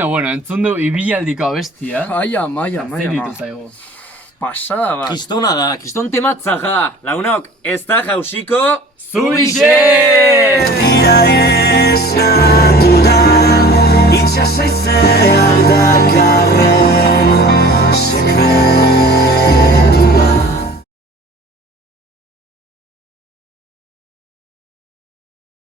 Bueno, entzun du ibialdiko abestia. Ai, ama. Zelitu zaigu. Pasada bat. Kistona da, kiston tematzaga. Lagunok, ez da jausiko... Zubixe! Iraez natural, itxasaizeak da